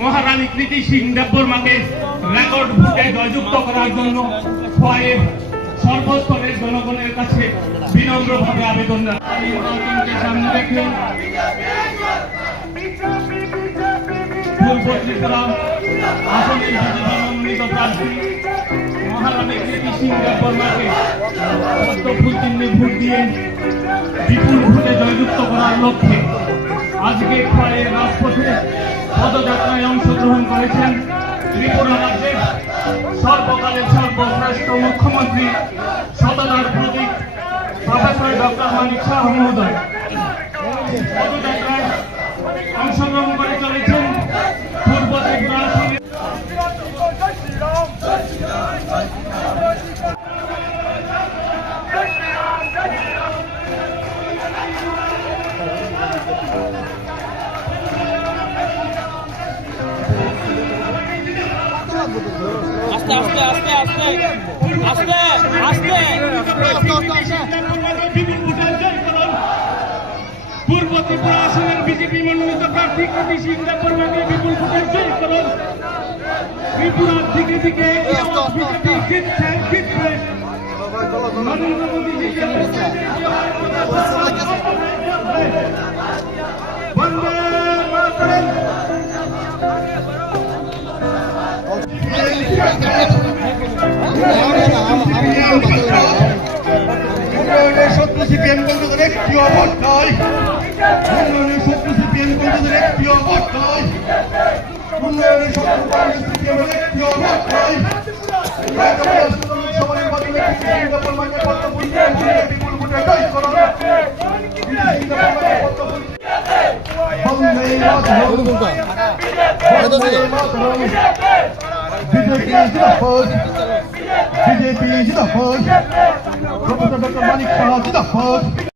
মহারানী কৃতি সিং দেববর্মাকে রেকর্ড ভোটে জয়যুক্ত করার জন্য খোয়াইয়ের সর্বস্তরের জনগণের কাছে বিনম্রভাবে আবেদন রাখি। সামনে রেখে পূর্ব ত্রিপুরা আসনের বিজেপি মনোনীত প্রার্থী মহারানী কৃতি সিং দেববর্মাকে পদ্মফুল চিহ্নে ভোট দিয়ে বিপুল ভোটে জয়যুক্ত করার লক্ষ্যে আজকে খোয়াইয়ের রাজপথে পদযাত্রায় অংশগ্রহণ করেছেন ত্রিপুরা রাজ্যের সর্বকালের সর্বশ্রেষ্ঠ মুখ্যমন্ত্রী সততার প্রতীক প্রফেসর ডক্টর মানিক শাহ মহোদয়। পদযাত্রায় অংশগ্রহণ করে চলেছেন পূর্ব ত্রিপুরা আসনের আস্তে আস্তে আস্তে আস্তে আস্তে আস্তে পূর্ব ত্রিপুরা আসনের বিজেপি মনোনীত প্রার্থী কৃতি সিং দেববর্মাকে বিপুল ভোটে জয় করুন। ত্রিপুরার দিকে দিকে বিজেপি জিতছে জিতবে। নরেন্দ্র মোদী বন্দে মাতরম। উন্নয়নের শত্রু সিপিএম কংগ্রেসের একটি অবস্থায় উন্নয়নের শত্রু সিপিএম কংগ্রেসের একটি অবস্থায় উন্নয়নের শত্রু কংগ্রেস সিপিএমের একটি অবস্থায় সভা নির্বাচনে বিপুল ভোটে জয় করুন। বিজেপি জিন্দাবাদ। প্রফেসর ডক্টর মানিক শাহ জিন্দাবাদ।